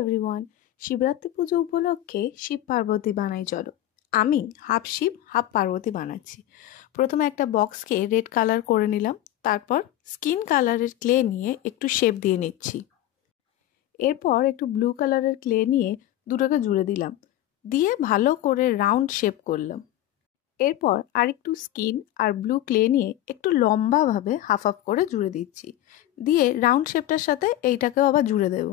Everyone, Shivratri পুজো উপলক্ষে শিব পার্বতী বানাই চলো। আমি হাফ শিব হাফ পার্বতী বানাচ্ছি। প্রথমে একটা বক্সকে রেড কালার করে নিলাম, তারপর স্কিন কালারের ক্লে নিয়ে একটু শেপ দিয়ে নিচ্ছি। এরপর একটু ব্লু কালারের ক্লে নিয়ে দুটোকে জুড়ে দিলাম, দিয়ে ভালো করে রাউন্ড শেপ করলাম। এরপর আরেকটু স্কিন আর ব্লু ক্লে নিয়ে একটু লম্বাভাবে হাফ হাফ করে জুড়ে দিচ্ছি, দিয়ে রাউন্ড শেপটার সাথে এইটাকেও আবার জুড়ে দেব।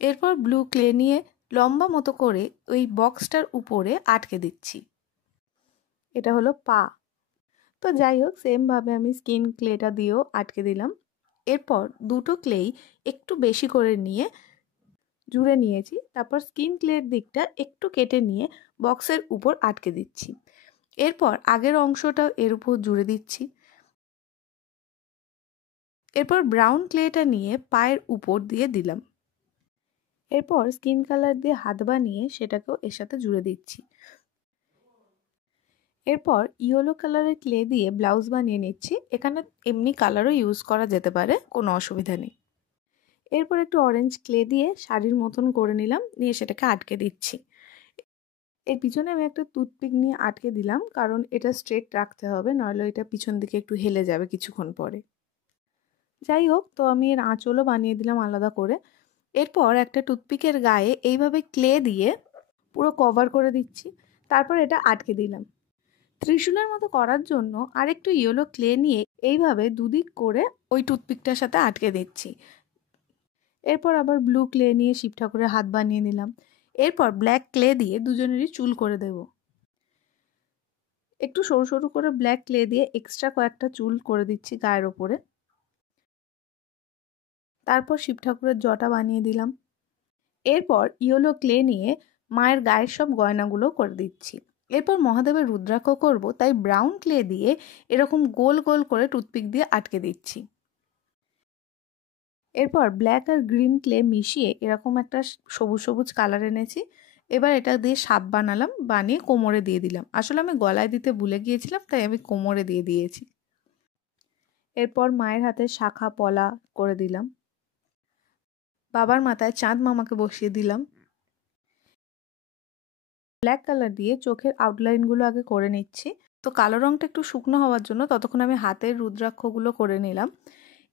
এরপর ব্লু ক্লে নিয়ে লম্বা মতো করে ওই বক্সটার উপরে আটকে দিচ্ছি। এটা হলো পা। তো যাই হোক, সেমভাবে আমি স্কিন ক্লেটা দিয়েও আটকে দিলাম। এরপর দুটো ক্লেই একটু বেশি করে নিয়ে জুড়ে নিয়েছি, তারপর স্কিন ক্লের দিকটা একটু কেটে নিয়ে বক্সের উপর আটকে দিচ্ছি। এরপর আগের অংশটাও এর উপর জুড়ে দিচ্ছি। এরপর ব্রাউন ক্লেটা নিয়ে পায়ের উপর দিয়ে দিলাম। এরপর স্কিন কালার দিয়ে হাত বানিয়ে সেটাকেও এর সাথে জুড়ে দিচ্ছি। এরপর ইয়েলো কালারের ক্লে দিয়ে ব্লাউজ বানিয়ে নিচ্ছি। এখানে এমনি কালারও ইউজ করা যেতে পারে, কোনো অসুবিধা নেই। এরপর একটু অরেঞ্জ ক্লে দিয়ে শাড়ির মতন করে নিলাম, নিয়ে সেটাকে আটকে দিচ্ছি। এর পিছনে আমি একটা টুথপিক নিয়ে আটকে দিলাম, কারণ এটা স্ট্রেট রাখতে হবে, নইলে এটা পিছন দিকে একটু হেলে যাবে কিছুক্ষণ পরে। যাই হোক, তো আমি এর আঁচলও বানিয়ে দিলাম আলাদা করে। এরপর একটা টুথপিকের গায়ে এইভাবে ক্লে দিয়ে পুরো কভার করে দিচ্ছি, তারপর এটা আটকে দিলাম। ত্রিশূলের মতো করার জন্য আরেকটু ইয়েলো ক্লে নিয়ে এইভাবে দুদিক করে ওই টুথপিকটার সাথে আটকে দিচ্ছি। এরপর আবার ব্লু ক্লে নিয়ে শিব ঠাকুরের হাত বানিয়ে নিলাম। এরপর ব্ল্যাক ক্লে দিয়ে দুজনেরই চুল করে দেব। একটু সরু সরু করে ব্ল্যাক ক্লে দিয়ে এক্সট্রা কয়েকটা চুল করে দিচ্ছি গায়ের ওপরে। তারপর শিব ঠাকুরের জটা বানিয়ে দিলাম। এরপর ইয়েলো ক্লে নিয়ে মায়ের গায়ের সব গয়নাগুলো করে দিচ্ছি। এরপর মহাদেবের রুদ্রাক্ষ করব, তাই ব্রাউন ক্লে দিয়ে এরকম গোল গোল করে টুথপিক দিয়ে আটকে দিচ্ছি। এরপর ব্ল্যাক আর গ্রিন ক্লে মিশিয়ে এরকম একটা সবুজ সবুজ কালার এনেছি। এবার এটা দিয়ে সাপ বানালাম, বানিয়ে কোমরে দিয়ে দিলাম। আসলে আমি গলায় দিতে ভুলে গিয়েছিলাম, তাই আমি কোমরে দিয়ে দিয়েছি। এরপর মায়ের হাতে শাখা পলা করে দিলাম। বাবার মাথায় চাঁদ মামাকে বসিয়ে দিলাম। ব্ল্যাক কালার দিয়ে চোখের আউটলাইনগুলো আগে করে নিচ্ছি। তো কালো রঙটা একটু শুকনো হওয়ার জন্য ততক্ষণ আমি হাতের রুদ্রাক্ষগুলো করে নিলাম।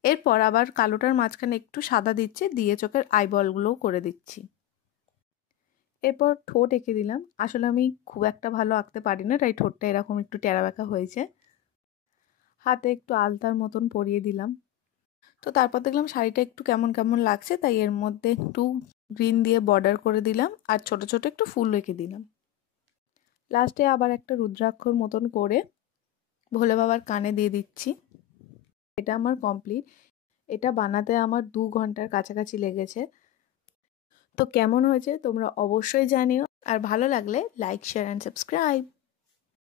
এরপর আবার কালোটার মাঝখানে একটু সাদা দিচ্ছি, দিয়ে চোখের আইবলগুলোও করে দিচ্ছি। এরপর ঠোঁট এঁকে দিলাম। আসলে আমি খুব একটা ভালো আঁকতে পারি না, তাই ঠোঁটটা এরকম একটু টেরা বেঁকা হয়েছে। হাতে একটু আলতার মতন পরিয়ে দিলাম। তো তারপর দেখলাম শাড়িটা একটু কেমন কেমন লাগছে, তাই এর মধ্যে একটু গ্রিন দিয়ে বর্ডার করে দিলাম আর ছোট ছোট একটু ফুল রেখে দিলাম। লাস্টে আবার একটা রুদ্রাক্ষর মতন করে ভোলে বাবার কানে দিয়ে দিচ্ছি। এটা আমার কমপ্লিট। এটা বানাতে আমার 2 ঘন্টার কাছাকাছি লেগেছে। তো কেমন হয়েছে তোমরা অবশ্যই জানিও, আর ভালো লাগলে লাইক, শেয়ার অ্যান্ড সাবস্ক্রাইব।